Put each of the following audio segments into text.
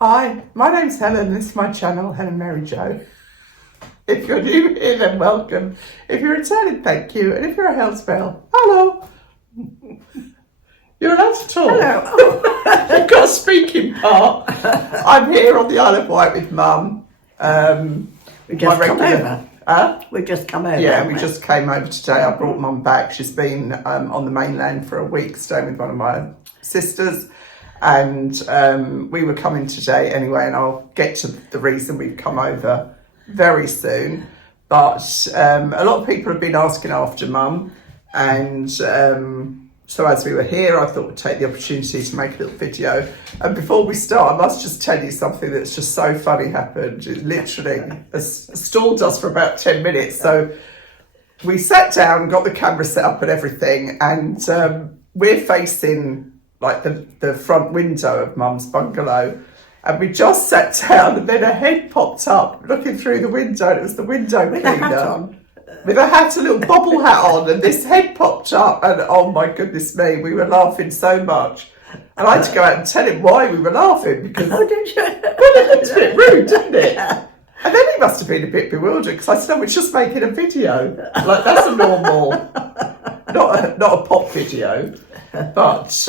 Hi, my name's Helen. This is my channel, Helen Mary Jo. If you're new here, then welcome. If you're returning, thank you. And if you're a house bell, hello. You're allowed to talk. Hello. You've got a speaking part. I'm here on the Isle of Wight with Mum. We just come over. We just come over. Yeah, we just came over today. I brought Mum back. She's been on the mainland for a week, staying with one of my sisters. And we were coming today anyway, and I'll get to the reason we've come over very soon. But a lot of people have been asking after Mum, and so as we were here, I thought we'd take the opportunity to make a little video. And before we start, I must just tell you something that's just so funny happened. It literally stalled us for about 10 minutes. So we sat down, got the camera set up and everything, and we're facing like the front window of Mum's bungalow. And we just sat down, and then a head popped up looking through the window, and it was the window cleaner. With a hat, a little bobble hat on, and this head popped up, and oh my goodness me, we were laughing so much. And I had to go out and tell him why we were laughing, because Oh, did you? well, it looked a bit rude, didn't it? And then he must have been a bit bewildered, because I said, "I was just making a video. Like, that's a normal, not a pop video." But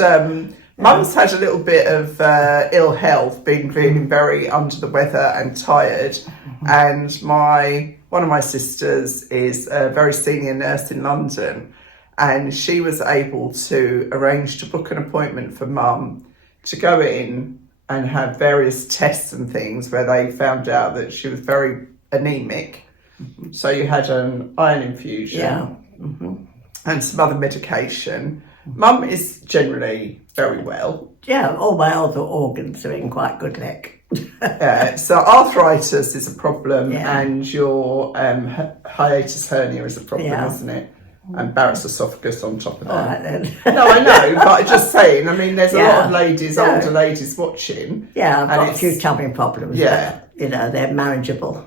Mum's had a little bit of ill health, been feeling very under the weather and tired, and one of my sisters is a very senior nurse in London, and she was able to arrange to book an appointment for Mum to go in and have various tests and things where they found out that she was very anemic. So you had an iron infusion and some other medication. Mum is generally very well. Yeah, all my other organs are in quite good nick. So arthritis is a problem, and your hiatus hernia is a problem, isn't it? And Barrett's esophagus on top of that. All right then. No, I know, but I'm just saying, I mean, there's a lot of ladies, older ladies watching. Yeah, I've got a few tummy problems. Yeah. But, they're manageable.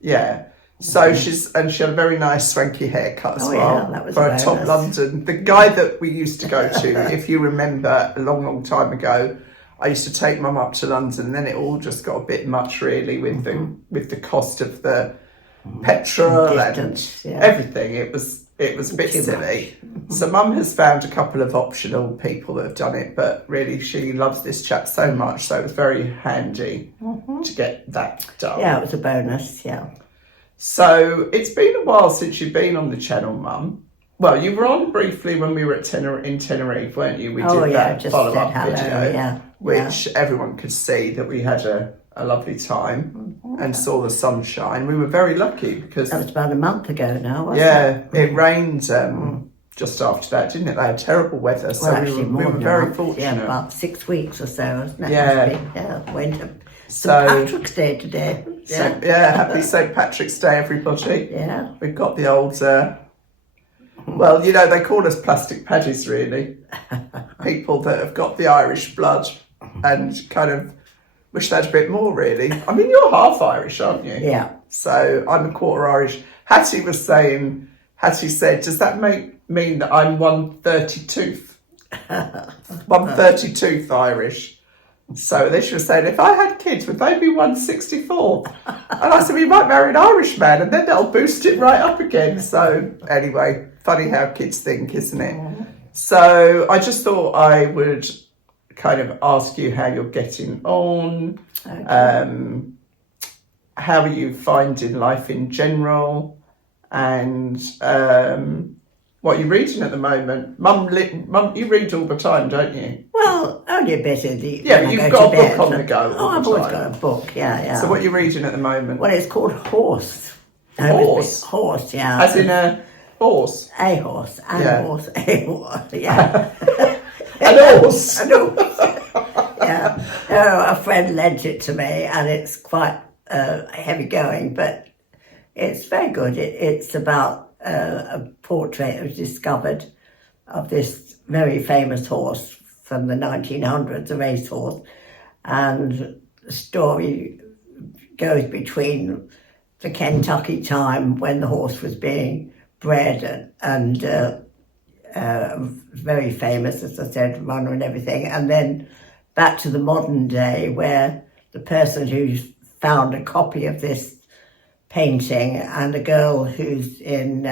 Yeah. So she had a very nice swanky haircut as well. Yeah, that was for a top London. The guy that we used to go to, if you remember, a long, long time ago, I used to take Mum up to London, and then it all just got a bit much, really, with the cost of the petrol distance, and everything. It was a bit silly. So Mum has found a couple of optional people that have done it, but really she loves this chap so much, so it was very handy to get that done. Yeah, it was a bonus. Yeah. So it's been a while since you've been on the channel, Mum. Well, you were on briefly when we were at in Tenerife, weren't you? We did that follow-up video, which everyone could see that we had a lovely time and saw the sunshine. We were very lucky because... That was about a month ago now, wasn't it? It rained just after that, didn't it? They had terrible weather, so we were very fortunate. Yeah, about 6 weeks or so, wasn't it? Yeah. Winter. St. Patrick's Day today. Happy St. Patrick's Day, everybody. Yeah. We've got the old... well, they call us plastic paddies, really. People that have got the Irish blood and kind of wish they had a bit more, really. I mean, you're half Irish, aren't you? Yeah. So I'm a quarter Irish. Hattie said, does that mean that I'm 1/32th? 1/32th Irish. So then she was saying, if I had kids, would they be 1/64th? And I said, we might marry an Irish man, and then they'll boost it right up again. So anyway, funny how kids think, isn't it? So I just thought I would kind of ask you how you're getting on. Okay. How are you finding life in general? And what are you reading at the moment? Mum, you read all the time, don't you? Well, only a bit of the... Yeah, but you've got a book on the go. I've always got a book, yeah. So what are you reading at the moment? Well, it's called Horse. Horse? Horse, yeah. As in a horse? A horse, a horse, yeah. An horse? An horse, yeah. No, a friend lent it to me, and it's quite heavy going, but it's very good. It's about a portrait that was discovered of this very famous horse from the 1900s, a racehorse, and the story goes between the Kentucky time when the horse was being bred and very famous, as I said, runner and everything, and then back to the modern day where the person who found a copy of this painting and a girl who's in,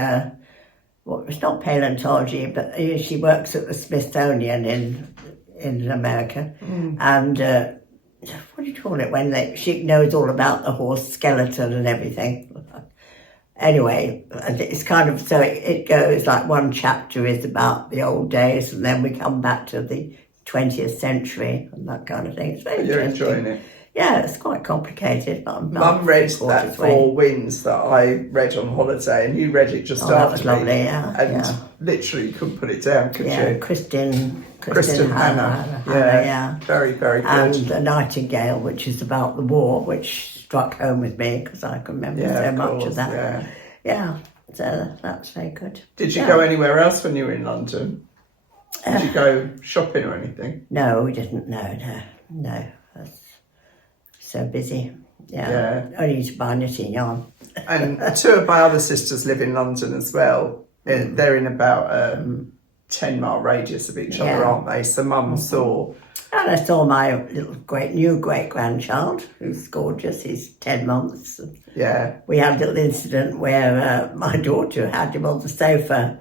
it's not paleontology, but she works at the Smithsonian in America. And what do you call it when she knows all about the horse skeleton and everything. Anyway, it's kind of, so it goes like one chapter is about the old days and then we come back to the 20th century and that kind of thing. It's very You're interesting. enjoying it. Yeah, it's quite complicated, but Mum read that Four Winds that I read on holiday, and you read it just after that was lovely, me, yeah. and literally you couldn't put it down, could you? Kristen Hannah. Yeah. Very, very good. And The Nightingale, which is about the war, which struck home with me because I can remember so much of that. Yeah, so that's very good. Did you go anywhere else when you were in London? Did you go shopping or anything? No, we didn't. No. That's so busy. Yeah. Only to buy knitting yarn. And two of my other sisters live in London as well. They're in about 10-mile radius of each other, aren't they? So Mum saw. And I saw my new great-grandchild, who's gorgeous. He's 10 months. Yeah. We had a little incident where my daughter had him on the sofa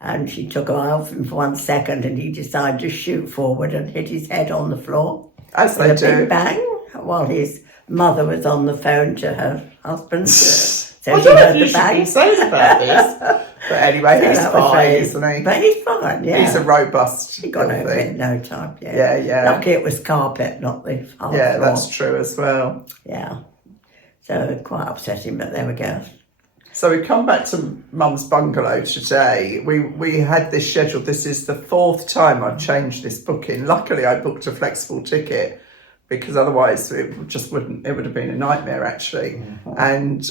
and she took him off him for 1 second and he decided to shoot forward and hit his head on the floor. As they do. A big bang, while his mother was on the phone to her husband. So I she don't know heard if you the should bang. be saying about this. But anyway, he's fine, isn't he? But he's fine, yeah. He's a robust He got over it in no time, Yeah. Lucky it was carpet, not the hard Yeah, floor. that's true as well. Yeah. So quite upsetting, but there we go. So we come back to Mum's bungalow today. We had this scheduled. This is the 4th time I've changed this booking. Luckily, I booked a flexible ticket because otherwise it would have been a nightmare actually. And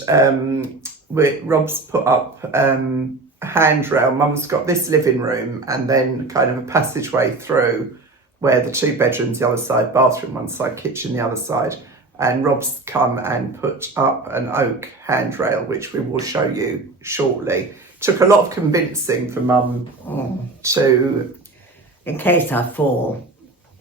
Rob's put up handrail. Mum's got this living room and then kind of a passageway through where the 2 bedrooms, the other side, bathroom one side, kitchen the other side. And Rob's come and put up an oak handrail, which we will show you shortly. Took a lot of convincing for Mum to... In case I fall.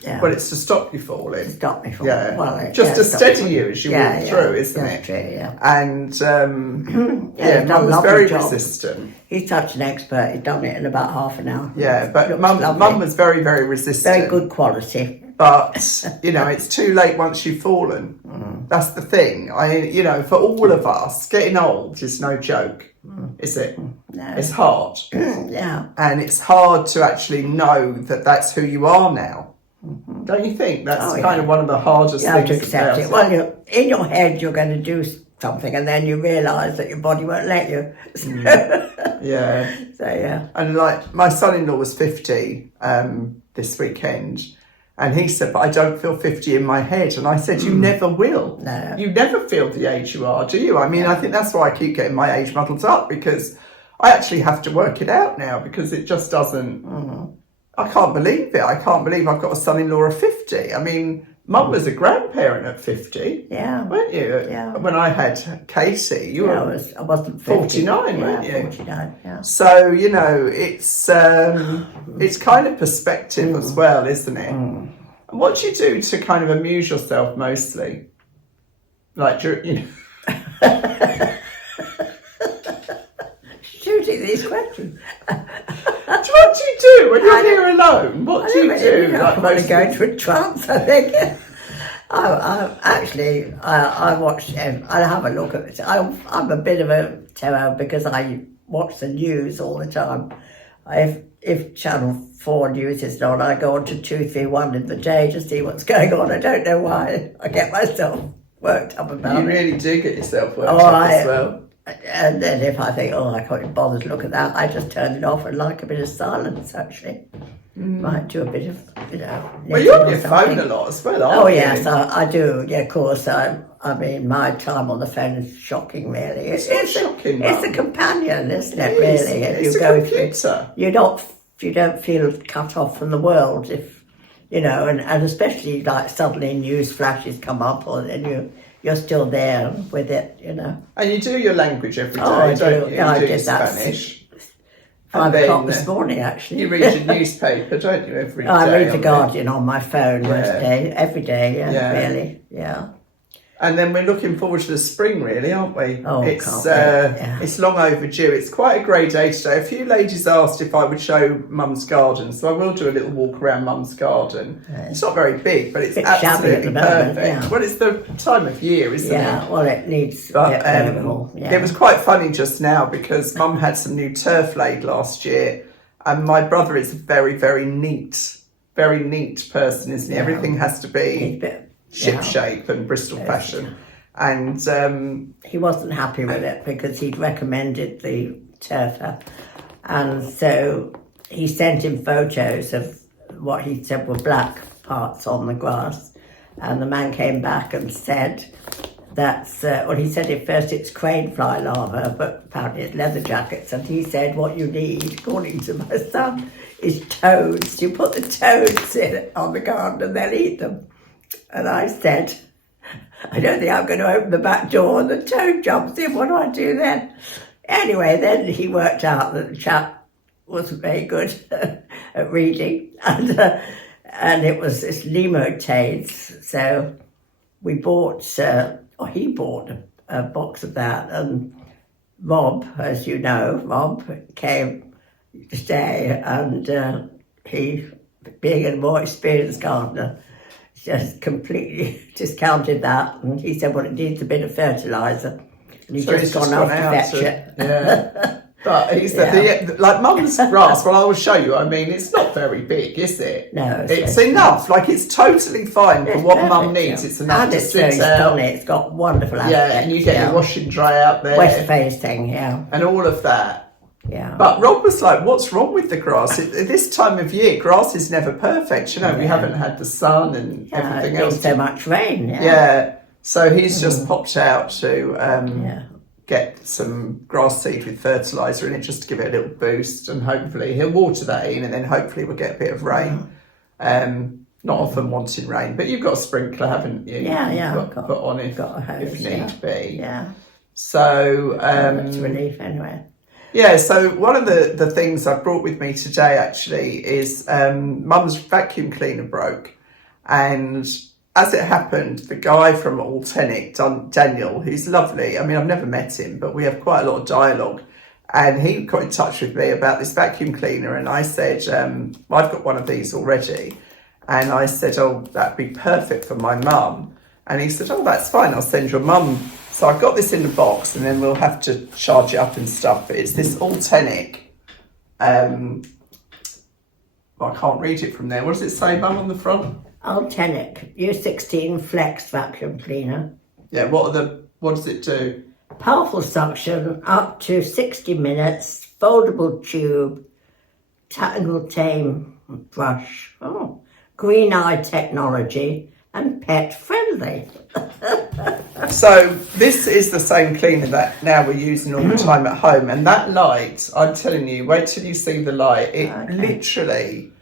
Yeah. Well, it's to stop you falling. To stop me falling. Yeah. Well, just to steady you as you walk through, isn't that's it? True, yeah. And he's done Mum a was lovely very job. resistant. He's such an expert. He's done it in about half an hour. Yeah, but Mum was very, very resistant. Very good quality. But, it's too late once you've fallen. That's the thing. For all of us, getting old is no joke, is it? No. It's hard. Yeah. And it's hard to actually know that that's who you are now. Don't you think? That's kind of one of the hardest You have things to accept it. Well, in your head, you're going to do something and then you realise that your body won't let you. Yeah. So, yeah. And like, my son-in-law was 50 this weekend. And he said, but I don't feel 50 in my head. And I said, you never will. No. You never feel the age you are, do you? I mean, I think that's why I keep getting my age muddled up, because I actually have to work it out now, because it just doesn't... I can't believe it. I can't believe I've got a son-in-law of 50. I mean, Mum was a grandparent at 50. Yeah. Weren't you? Yeah. When I had Casey, you were... I wasn't 50. 49, weren't you? 49, yeah. So, it's kind of perspective as well, isn't it? And what do you do to kind of amuse yourself mostly? Like, Shooting these questions. What do you do when you're here alone? What do you do? I'm going to go into a trance, I think. I watch, I have a look at it. I'm a bit of a terror because I watch the news all the time. If Channel 4 news is on, I go on to 231 in the day to see what's going on. I don't know why. I get myself worked up about it. You really do get yourself worked up as well. And then if I think, I can't even bother to look at that, I just turn it off and like a bit of silence, actually. Might do a bit of, Well, you're on your phone a lot as well, aren't you? Yes, I do. Yeah, of course. I mean, my time on the phone is shocking, really. It's shocking, It's Mum. a companion, isn't it, It is. really? It's a computer. You don't feel cut off from the world if, and especially like suddenly news flashes come up and you're still there with it, And you do your language every day, I don't do. you? Yeah, I you do did that Spanish. 5 then, o'clock this morning, actually. You read your newspaper, don't you, every day? I read The Guardian on my phone most Yeah. day, every day, Yeah. really, yeah. And then we're looking forward to the spring, really, aren't we? Oh, it's can't wait, yeah. it's long overdue. It's quite a grey day today. A few ladies asked if I would show Mum's garden, so I will do a little walk around Mum's garden. It's not very big, but it's Bit shabby at absolutely the moment, perfect. yeah. Well, it's the time of year, isn't it? Yeah, well, it needs But a bit of overhaul, yeah. it was quite funny just now because Mum had some new turf laid last year, and my brother is a very, very neat person, isn't he? Yeah. Everything has to be ship shape and Bristol fashion. And he wasn't happy with it because he'd recommended the turfer, and so he sent him photos of what he said were black parts on the grass, and the man came back and said that's well, he said at first it's crane fly larvae, but apparently it's leather jackets, and he said what you need, according to my son, is toads. You put the toads in on the garden and they'll eat them. And I said, I don't think I'm going to open the back door and the toad jumps in. What do I do then? Anyway, then he worked out that the chap wasn't very good at reading, and it was this lemurtades. So we bought, or he bought a box of that, and Rob, as you know, Rob came to stay, and he, being a more experienced gardener, just completely discounted that, and he said, well, it needs a bit of fertiliser, and he's just gone off to fetch it. Yeah. But he said, like Mum's grass, well, I will show you, I mean, it's not very big, is it? No. It's enough, like it's totally fine for what Mum needs. It's enough and to it's sit very out. stunning. It's got wonderful aspects. Yeah, and you get your wash and dry out there. West facing, yeah. And all of that. Yeah. But Rob was like, what's wrong with the grass? At this time of year, grass is never perfect. You know, we haven't had the sun and everything else. So much rain, Yeah. So he's just popped out to get some grass seed with fertiliser in it just to give it a little boost, and hopefully he'll water that in, and then hopefully we'll get a bit of rain. Not often wanting rain, but you've got a sprinkler, haven't you? Yeah, You've got to put on if need be. Yeah. So that's a relief anyway. Yeah, so one of the things I've brought with me today actually is Mum's vacuum cleaner broke, and as it happened, the guy from Ultenic, Daniel, who's lovely, I mean, I've never met him, but we have quite a lot of dialogue, and he got in touch with me about this vacuum cleaner, and I said, well, I've got one of these already, and I said, oh, that'd be perfect for my mum, and he said, oh, that's fine, I'll send your mum. So I've got this in the box, and then we'll have to charge it up and stuff, but it's this Ultenic, well, I can't read it from there. What does it say, Mum, on the front? Ultenic U16 Flex Vacuum Cleaner. Yeah, what does it do? Powerful suction, up to 60 minutes, foldable tube, tangle tame brush, green eye technology, and pet friendly. So this is the same cleaner that now we're using all the time at home, and that light, I'm telling you, wait till you see the light, it literally...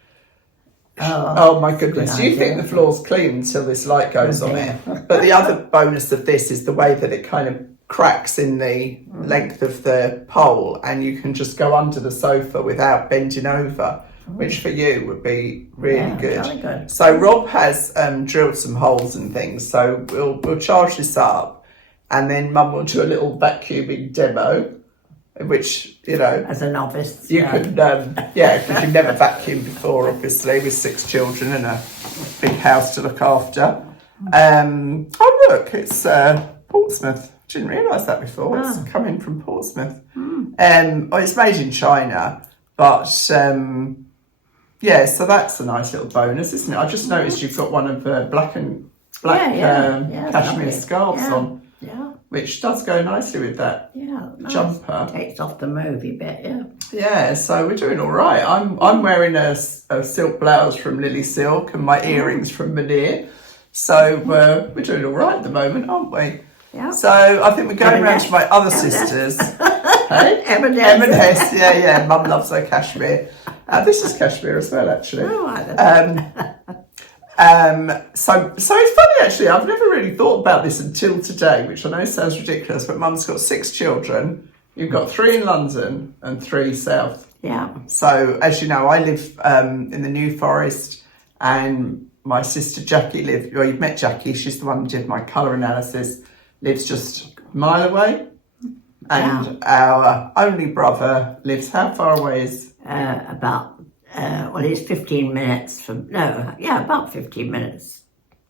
Oh my goodness, do you think the floor's clean until this light goes on it? But the other bonus of this is the way that it kind of cracks in the length of the pole, and you can just go under the sofa without bending over, which for you would be really good. So Rob has drilled some holes and things, so we'll charge this up, and then Mum will do a little vacuuming demo, which, you know, as a novice, you can, because you've never vacuumed before, obviously, with 6 children and a big house to look after. Oh look, it's Portsmouth. Didn't realise that before. It's coming from Portsmouth. It's made in China, but yeah, so that's a nice little bonus, isn't it? I just noticed you've got one of black cashmere scarves on. Yeah. Which does go nicely with that jumper. Takes off the movie bit, Yeah, so we're doing all right. I'm wearing a silk blouse from Lily Silk and my earrings from Manir. So we're doing all right at the moment, aren't we? Yeah. So I think we're going round to my other sisters. Hey? M&S, yeah. Mum loves her cashmere. This is cashmere as well, actually. Oh, I don't know. So it's funny actually, I've never really thought about this until today, which I know sounds ridiculous, but Mum's got 6 children. You've got 3 in London and 3 south. Yeah. So as you know, I live in the New Forest, and my sister Jackie lives, well, you've met Jackie, she's the one who did my colour analysis, lives just a mile away. And our only brother lives, how far away is? Well, it's 15 minutes from, about 15 minutes,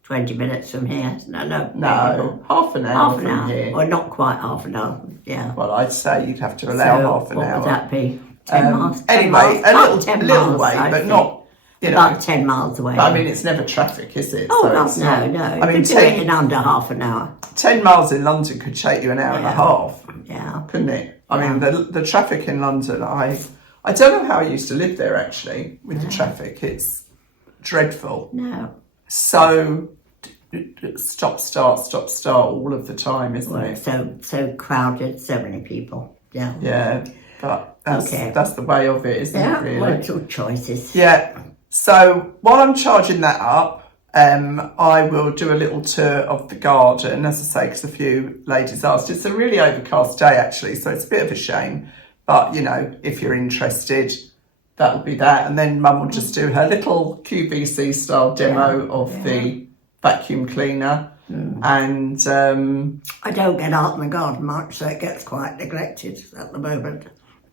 20 minutes from here. No, half an hour from here. Or not quite half an hour, yeah. Well, I'd say you'd have to allow half an hour. What would that be? 10 miles? Anyway, a little way, but not, you know. About 10 miles away. I mean, it's never traffic, is it? Oh, so God, it's not, no. I mean, you could do it in under half an hour. 10 miles in London could take you an hour and a half. Yeah. Couldn't it? I mean, the traffic in London, I don't know how I used to live there, actually, with the traffic. It's dreadful. No. So, stop, start all of the time, isn't it? So crowded, so many people. Yeah. Yeah, but that's the way of it, isn't it, really? Well, it's all choices. Yeah. So, while I'm charging that up, I will do a little tour of the garden, as I say, because a few ladies asked. It's a really overcast day, actually, so it's a bit of a shame. But, you know, if you're interested, that will be that. And then Mum will just do her little QVC style demo of the vacuum cleaner. And I don't get out in the garden much, so it gets quite neglected at the moment.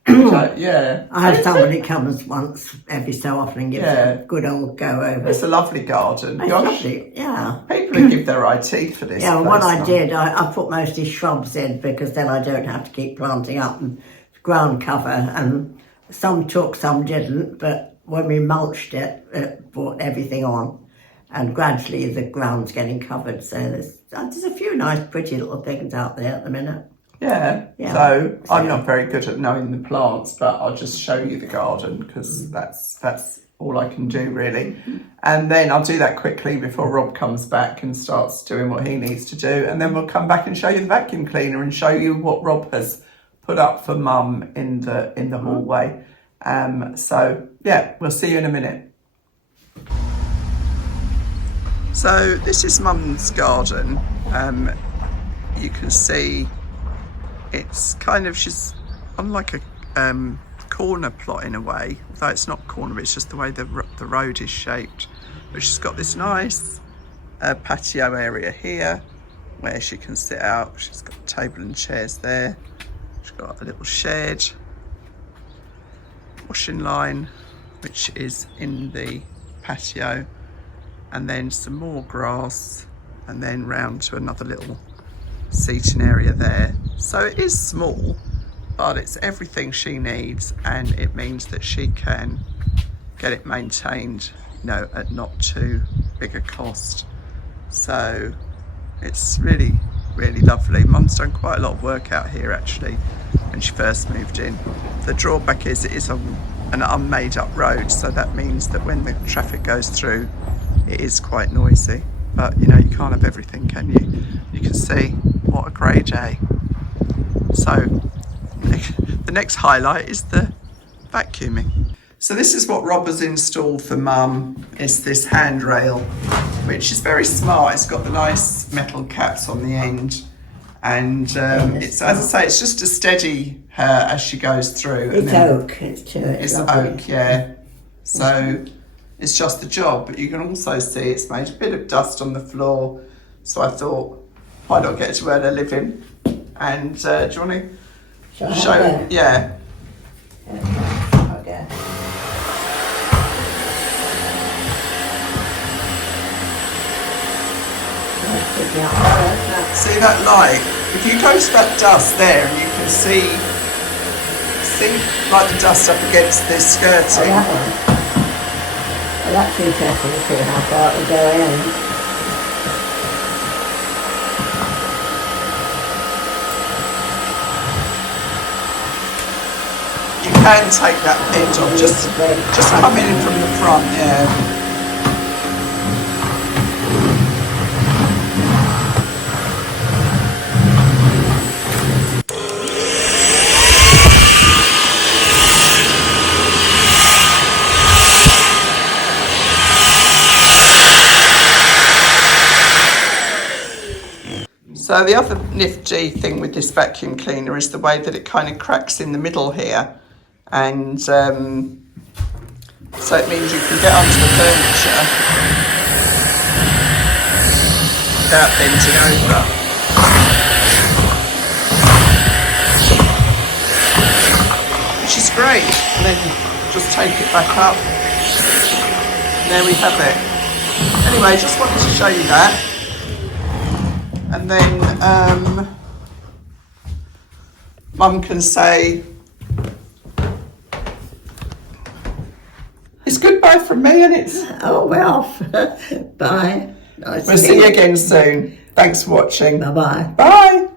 I have somebody comes once every so often and gives a good old go over. It's a lovely garden. It's lovely, yeah. People who give their eye teeth for this. Yeah, what I did, I put mostly shrubs in because then I don't have to keep planting up and ground cover. And some took, some didn't, but when we mulched it, it brought everything on. And gradually the ground's getting covered. So there's a few nice, pretty little things out there at the minute. Yeah. So I'm not very good at knowing the plants, but I'll just show you the garden because that's all I can do really. And then I'll do that quickly before Rob comes back and starts doing what he needs to do. And then we'll come back and show you the vacuum cleaner and show you what Rob has put up for Mum in the hallway. So yeah, we'll see you in a minute. So this is Mum's garden. You can see it's kind of, she's on like a corner plot in a way, though it's not corner, it's just the way the road is shaped. But she's got this nice patio area here where she can sit out. She's got a table and chairs there. She's got a little shed, washing line, which is in the patio, and then some more grass, and then round to another little seating area there. So it is small, but it's everything she needs, and it means that she can get it maintained, you know, at not too big a cost. So it's really, really lovely. Mum's done quite a lot of work out here actually when she first moved in. The drawback is it is on an unmade up road, so that means that when the traffic goes through, it is quite noisy. But you know, you can't have everything, can you? You can see what a grey day. So the next highlight is the vacuuming. So this is what Rob has installed for Mum. It's this handrail, which is very smart. It's got the nice metal caps on the end, and it's, as I say, it's just to steady her as she goes through. It's oak. It's oak, yeah. So it's just the job, but you can also see it's made a bit of dust on the floor. So I thought, why not get to earn a living? And do you want to show? Yeah. Okay. See that light? If you go to that dust there, and you can see like the dust up against this skirting. Oh, that one. Well, that's interesting to see how far it will go in. You can take that end off, just come in from the front, yeah. So the other nifty thing with this vacuum cleaner is the way that it kind of cracks in the middle here. And so it means you can get onto the furniture without bending over. Which is great. And then just take it back up. There we have it. Anyway, just wanted to show you that. And then Mum can say it's goodbye from me, and it's Oh, well, bye. Nice we'll see you again soon. Thanks for watching. Bye-bye. Bye.